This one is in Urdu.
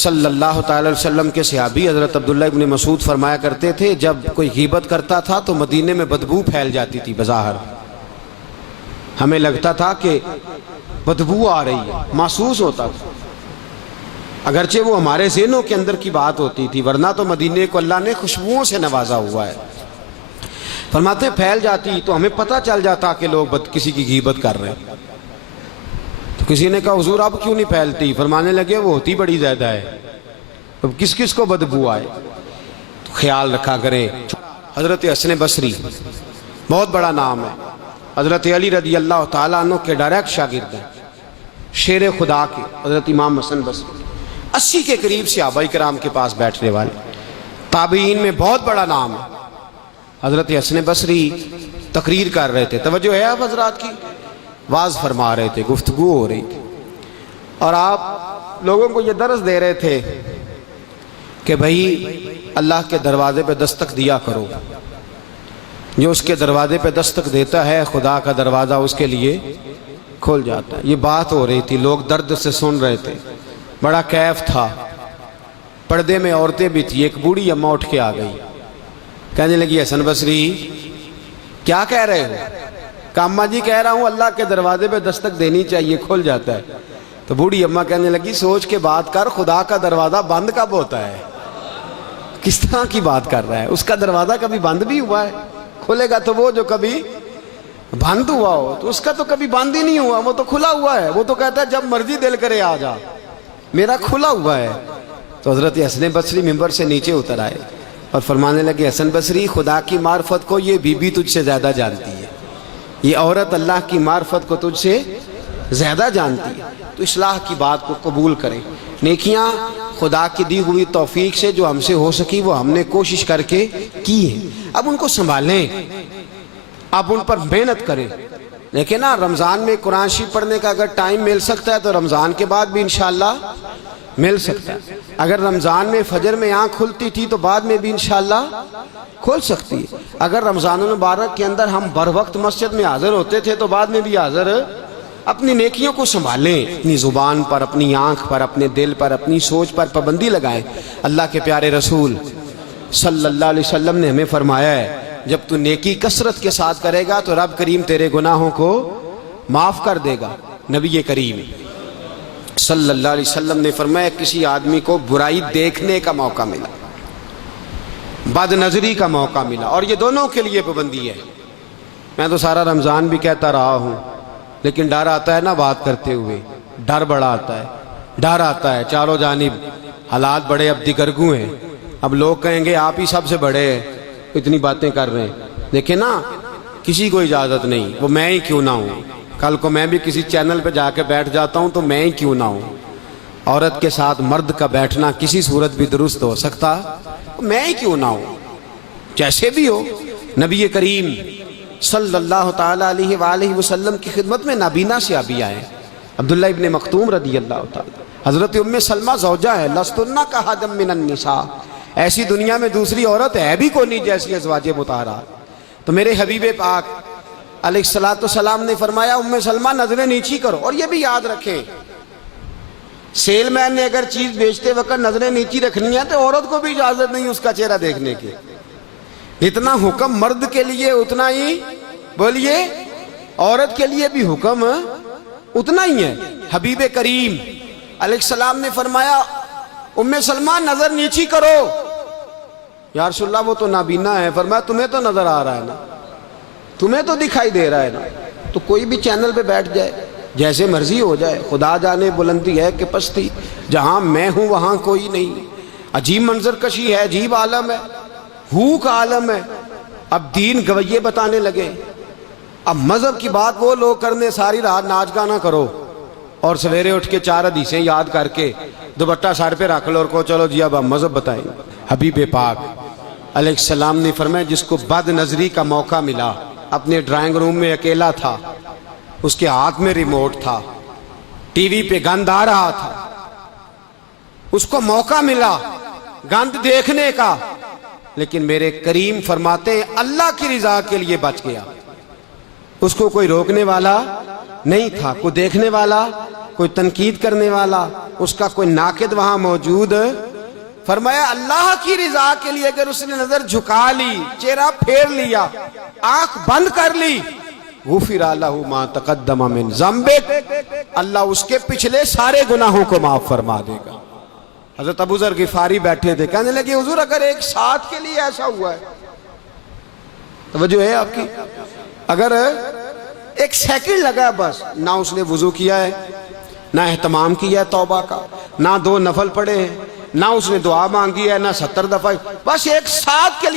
صلی اللہ تعالی علیہ وسلم کے صحابی حضرت عبداللہ ابن مسعود فرمایا کرتے تھے جب کوئی غیبت کرتا تھا تو مدینے میں بدبو پھیل جاتی تھی بظاہر، ہمیں لگتا تھا کہ بدبو آ رہی ہے، محسوس ہوتا تھا، اگرچہ وہ ہمارے ذہنوں کے اندر کی بات ہوتی تھی، ورنہ تو مدینے کو اللہ نے خوشبوؤں سے نوازا ہوا ہے۔ فرماتے ہیں پھیل جاتی تو ہمیں پتہ چل جاتا کہ لوگ کسی کی غیبت کر رہے ہیں۔ تو کسی نے کہا حضور اب کیوں نہیں پھیلتی؟ فرمانے لگے وہ ہوتی بڑی زیادہ ہے، اب کس کس کو بدبو آئے تو خیال رکھا کریں۔ حضرت حسن بصری بہت بڑا نام ہے، حضرت علی رضی اللہ تعالیٰ عنہ کے ڈائریکٹ شاگرد ہیں، شیر خدا کے حضرت امام حسن بصری، 80 کے قریب صحابہ کرام کے پاس بیٹھنے والے، تابعین میں بہت بڑا نام ہے۔ حضرت حسن بصری تقریر کر رہے تھے، توجہ ہے آپ حضرات کی، واز فرما رہے تھے، گفتگو ہو رہی تھی، اور آپ لوگوں کو یہ درس دے رہے تھے کہ بھائی اللہ کے دروازے پہ دستک دیا کرو، جو اس کے دروازے پہ دستک دیتا ہے خدا کا دروازہ اس کے لیے کھول جاتا ہے۔ یہ بات ہو رہی تھی، لوگ درد سے سن رہے تھے، بڑا کیف تھا، پردے میں عورتیں بھی تھی، ایک بوڑھی اماں اٹھ کے آ گئی، کہنے لگی حسن بصری کیا کہہ رہے ہو؟ کہ اماں جی کہہ رہا ہوں اللہ کے دروازے پہ دستک دینی چاہیے، کھل جاتا ہے۔ تو بوڑھی اماں کہنے لگی سوچ کے بات کر، خدا کا دروازہ بند کب ہوتا ہے؟ کس طرح کی بات کر رہا ہے؟ اس کا دروازہ کبھی بند بھی ہوا ہے؟ کھلے گا تو وہ جو کبھی بند ہوا ہو، تو اس کا تو کبھی بند ہی نہیں ہوا، وہ تو کھلا ہوا ہے، وہ تو کہتا ہے جب مرضی دل کرے آ جا، میرا کھلا ہوا ہے۔ تو حضرت حسن بصری ممبر سے نیچے اتر آئے اور فرمانے لگے حسن بصری خدا کی معرفت کو یہ بی بی تجھ سے زیادہ جانتی ہے، یہ عورت اللہ کی معرفت کو تجھ سے زیادہ جانتی ہے، تو اصلاح کی بات کو قبول کریں۔ نیکیاں خدا کی دی ہوئی توفیق سے جو ہم سے ہو سکی وہ ہم نے کوشش کر کے کی ہیں، اب ان کو سنبھالیں، اب ان پر محنت کریں۔ لیکن نا رمضان میں قرآن شریف پڑھنے کا اگر ٹائم مل سکتا ہے تو رمضان کے بعد بھی انشاءاللہ مل سکتا ہے، اگر رمضان میں فجر میں آنکھ کھلتی تھی تو بعد میں بھی انشاءاللہ کھول سکتی ہے، اگر رمضان المبارک کے اندر ہم بر وقت مسجد میں حاضر ہوتے تھے تو بعد میں بھی حاضر۔ اپنی نیکیوں کو سنبھالیں، اپنی زبان پر، اپنی آنکھ پر، اپنے دل پر، اپنی سوچ پر پابندی لگائیں۔ اللہ کے پیارے رسول صلی اللہ علیہ وسلم نے ہمیں فرمایا ہے جب تو نیکی کثرت کے ساتھ کرے گا تو رب کریم تیرے گناہوں کو معاف کر دے گا۔ نبی کریم صلی اللہ علیہ وسلم نے فرمایا کسی آدمی کو برائی دیکھنے کا موقع ملا، بد نظری کا موقع ملا، اور یہ دونوں کے لیے پابندی ہے۔ میں تو سارا رمضان بھی کہتا رہا ہوں، لیکن ڈر آتا ہے نا بات کرتے ہوئے، ڈر بڑا آتا ہے، ڈر آتا ہے چاروں جانب، حالات بڑے اب دگرگوں ہیں، اب لوگ کہیں گے آپ ہی سب سے بڑے ہیں، اتنی باتیں کر رہے ہیں۔ دیکھیں نا کسی کو اجازت نہیں، وہ میں ہی کیوں نہ ہوں، کل کو میں بھی کسی چینل پہ جا کے بیٹھ جاتا ہوں تو میں ہی کیوں نہ ہوں، عورت کے ساتھ مرد کا بیٹھنا کسی صورت بھی درست ہو سکتا، میں ہی کیوں نہ ہوں، جیسے بھی ہو۔ نبی کریم صلی اللہ تعالیٰ علیہ وآلہ وسلم کی خدمت میں نابینا صحابی آئے، عبداللہ ابن مکتوم رضی اللہ تعالیٰ، حضرت ام سلمہ زوجہ ہے، لستن کاحد من النساء، ایسی دنیا میں دوسری عورت ہے بھی کوئی نہیں جیسی ازواج مطہرات۔ تو میرے حبیب پاک علیہ الصلوۃ والسلام نے فرمایا ام سلمہ نظریں نیچی کرو، اور یہ بھی یاد رکھیں سیل مین نے اگر چیز بیچتے وقت نظریں نیچی رکھنی ہے تو عورت کو بھی اجازت نہیں اس کا چہرہ دیکھنے کی، اتنا حکم مرد کے لیے اتنا ہی بولیے عورت کے لیے بھی حکم اتنا ہی ہے۔ حبیب کریم علیہ السلام نے فرمایا ام سلمہ نظر نیچی کرو، یا رسول اللہ وہ تو نابینا ہے، فرمایا تمہیں تو نظر آ رہا ہے نا، تمہیں تو دکھائی دے رہا ہے نا، تو کوئی بھی چینل پہ بیٹھ جائے جیسے مرضی ہو جائے، خدا جانے بلندی ہے کہ پستی، جہاں میں ہوں وہاں کوئی نہیں، عجیب منظر کشی ہے، عجیب عالم ہے، ہو کا عالم ہے۔ اب دین گویے بتانے لگے، اب مذہب کی بات وہ لوگ کرنے ساری رات ناچ گانا کرو اور سویرے اٹھ کے 4 حدیثیں یاد کر کے دوپٹہ سر پہ رکھ لو اور کو چلو جی اب ہم مذہب بتائیں۔ حبیب پاک علیہ السلام نے فرمایا جس کو بد نظری کا موقع ملا، اپنے ڈرائنگ روم میں اکیلا تھا، اس کے ہاتھ میں ریموٹ تھا، ٹی وی پہ گند آ رہا تھا، اس کو موقع ملا گند دیکھنے کا، لیکن میرے کریم فرماتے ہیں اللہ کی رضا کے لیے بچ گیا، اس کو کوئی روکنے والا نہیں تھا، کوئی دیکھنے والا، کوئی تنقید کرنے والا، اس کا کوئی ناقد وہاں موجود، فرمایا اللہ کی رضا کے لیے اگر اس نے نظر جھکا لی، چہرہ پھیر لیا، آنکھ بند کر لی، غفر لہ ما تقدم من ذنبہ، اللہ اس کے پچھلے سارے گناہوں کو معاف فرما دے گا۔ حضرت ابو ذر غفاری بیٹھے تھے، کہنے لگے حضور اگر ایک ساتھ کے لیے ایسا ہوا ہے، توجہ ہے آپ کی، اگر ایک سیکنڈ لگا ہے بس، نہ اس نے وضو کیا ہے، نہ اہتمام کیا ہے توبہ کا، نہ 2 نفل پڑھے ہیں، نہ اس نے دعا مانگی ہے، نہ 70 دفعہ، بس ایک ساتھ کے لیے